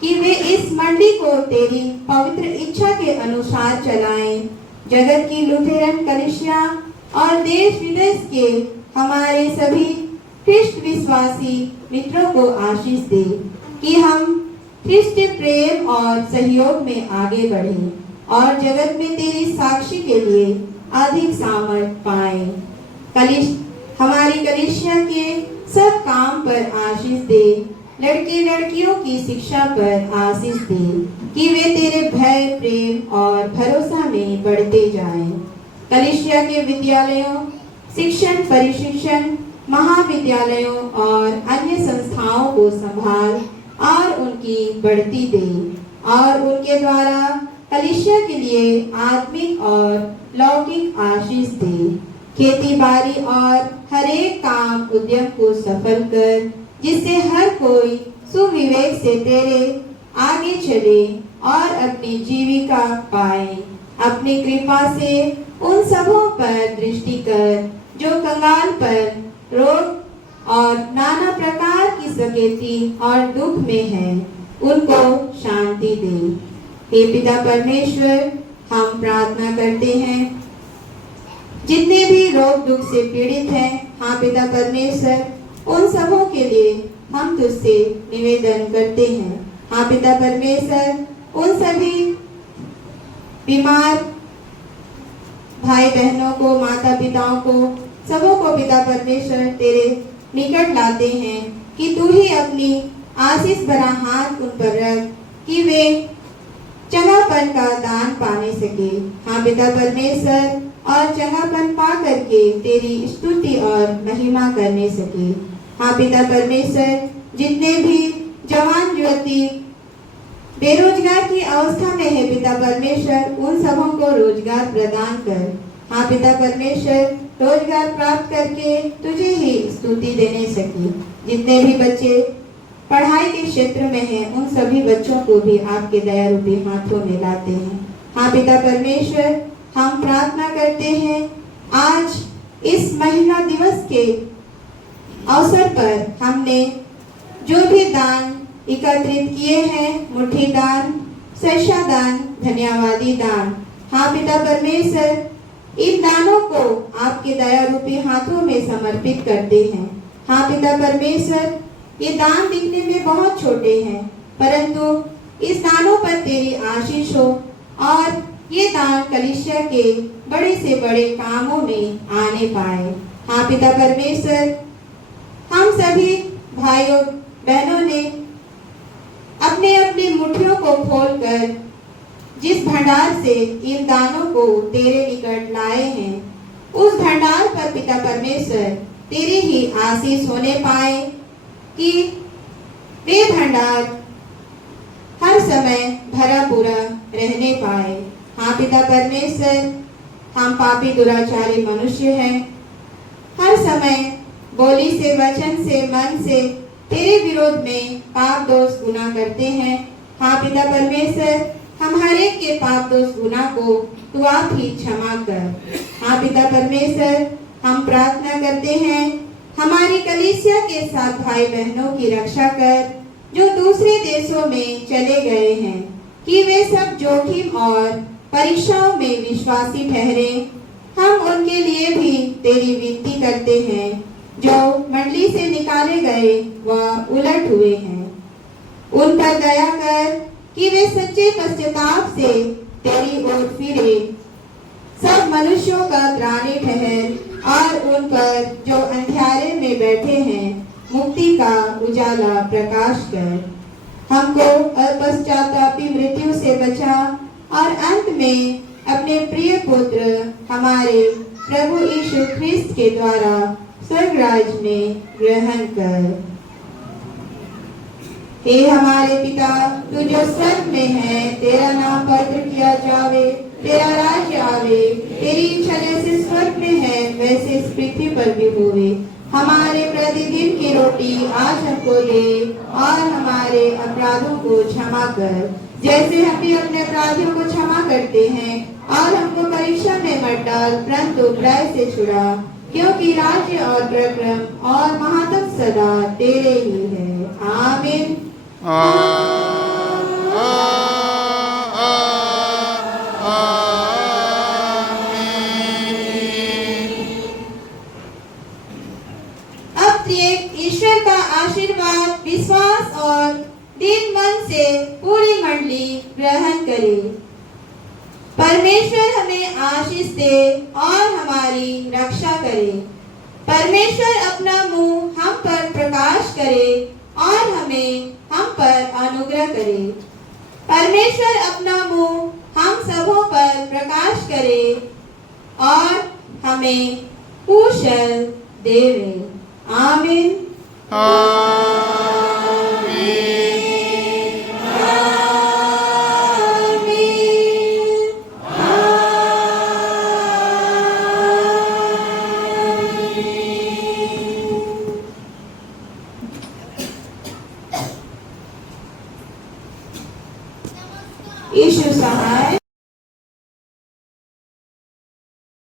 कि वे इस मंडली को तेरी पवित्र इच्छा के अनुसार चलाएं। जगत की लुथेरन कलीसिया और देश विदेश के हमारे सभी ख्रिस्त विश्वासी मित्रों को आशीष दे कि हम ख्रिस्त प्रेम और सहयोग में आगे बढ़ें और जगत में तेरी साक्षी के लिए अधिक सामर्थ पाए। हमारी कलीसिया के सब काम पर आशीष दे। लड़के लड़कियों की शिक्षा पर आशीष दे कि वे तेरे भय, प्रेम और भरोसा में बढ़ते जाएं। कलीसिया के विद्यालयों, शिक्षण परिशिक्षण, महाविद्यालयों और अन्य संस्थाओं को संभाल और उनकी बढ़ती दे और उनके द्वारा कलीसिया के लिए आत्मिक और लौकिक आशीष दे। खेती बाड़ी और हर एक काम उद्यम को सफल कर, जिससे हर कोई सुविवेक से तेरे आगे चले और अपनी जीविका पाए। अपनी कृपा से उन सबों पर दृष्टि कर जो कंगाल पर रोग और नाना प्रकार की सकेती और दुख में हैं, उनको शांति दे। हे पिता परमेश्वर, हम प्रार्थना करते हैं जितने भी रोग दुख से पीड़ित हैं, हाँ पिता परमेश्वर, उन सबों के लिए हम तुझसे निवेदन करते हैं। हाँ पिता परमेश्वर, उन सभी बीमार भाई बहनों को, माता पिताओं को, सबों को पिता परमेश्वर तेरे निकट लाते हैं कि तू ही अपनी आशीष भरा हाथ उन पर रख कि वे चंगापन का दान पाने सके। हाँ पिता परमेश्वर, और चंगापन पा करके तेरी स्तुति और महिमा करने सके। हाँ पिता परमेश्वर, जितने भी जवान युवती बेरोजगार की अवस्था में है पिता परमेश्वर, उन सबों को रोजगार प्रदान कर। हाँ पिता परमेश्वर, रोजगार प्राप्त करके तुझे ही स्तुति देने सके। जितने भी बच्चे पढ़ाई के क्षेत्र में हैं, उन सभी बच्चों को भी आपके दया रूपी हाथों में लाते हैं। हाँ पिता परमेश्वर, हम प्रार्थना करते हैं आज इस महिला दिवस के अवसर पर हमने जो भी दान एकत्रित किए हैं, मुट्ठी दान, सैषा दान, धन्यवादी दान, हाँ पिता परमेश्वर, इन दानों को आपके दया रूपी हाथों में समर्पित करते हैं। हाँ पिता परमेश्वर, ये दान दिखने में बहुत छोटे हैं, परंतु इस दानों पर तेरी आशीष हो और ये दान कलीसिया के बड़े से बड़े कामों में आने पाए। हाँ पिता परमेश्वर, हम सभी भाइयों बहनों ने अपने अपने मुट्ठियों को खोलकर जिस भंडार से इन दानों को तेरे निकट लाए हैं, उस भंडार पर पिता परमेश्वर तेरी ही आशीष होने पाए कि वे भंडार हर समय भरा पूरा रहने पाए। हाँ पिता परमेश्वर, हम पापी दुराचारी मनुष्य हैं, हर समय बोली से, वचन से, मन से तेरे विरोध में पाप दोष गुनाह करते हैं। हाँ पिता परमेश्वर, हम हर एक के पाप दोष गुनाह को तू आप ही क्षमा कर। हाँ पिता परमेश्वर, हम प्रार्थना करते हैं हमारी कलीसिया के साथ भाई बहनों की रक्षा कर जो दूसरे देशों में चले गए हैं, कि वे सब जोखिम और परीक्षाओं में विश्वासी ठहरे। हम उनके लिए भी तेरी विनती करते हैं जो मंडली से निकाले गए व उलट हुए हैं। उन पर दया कर कि वे सच्चे पश्चाताप से तेरी ओर फिरे। सब मनुष्यों का त्राणी ठहर और उन पर जो अंधेरे में बैठे हैं मुक्ति का उजाला प्रकाश कर। हमको अपश्चातापी मृत्यु से बचा और अंत में अपने प्रिय पुत्र हमारे प्रभु यीशु ख्रिस्त के द्वारा स्वर्ग राज्य में ग्रहण कर। हे हमारे पिता, तू जो स्वर्ग में है, तेरा नाम पवित्र किया जावे, तेरा राज्य आवे, तेरी इच्छा जैसे स्वर्ग में है वैसे इस पृथ्वी पर भी होवे। हमारे प्रतिदिन की रोटी आज हमको दे और हमारे अपराधों को क्षमा कर जैसे हम भी अपने अपराधियों को क्षमा करते हैं, और हमको परीक्षा में मत डाल परंतु बुराई से छुड़ा, क्योंकि राज्य और प्रक्रम और महात्म सदा तेरे ही है। आमीन। अब ईश्वर का आशीर्वाद विश्वास और दिन मन से पूरी मंडली ग्रहण करे। परमेश्वर हमें आशीष दे और हमारी रक्षा करे। परमेश्वर अपना मुंह हम पर प्रकाश करे और हमें हम पर अनुग्रह करे। परमेश्वर अपना मुंह हम सबों पर प्रकाश करे और हमें कुशल देवे। आमीन। यीशु सहाय।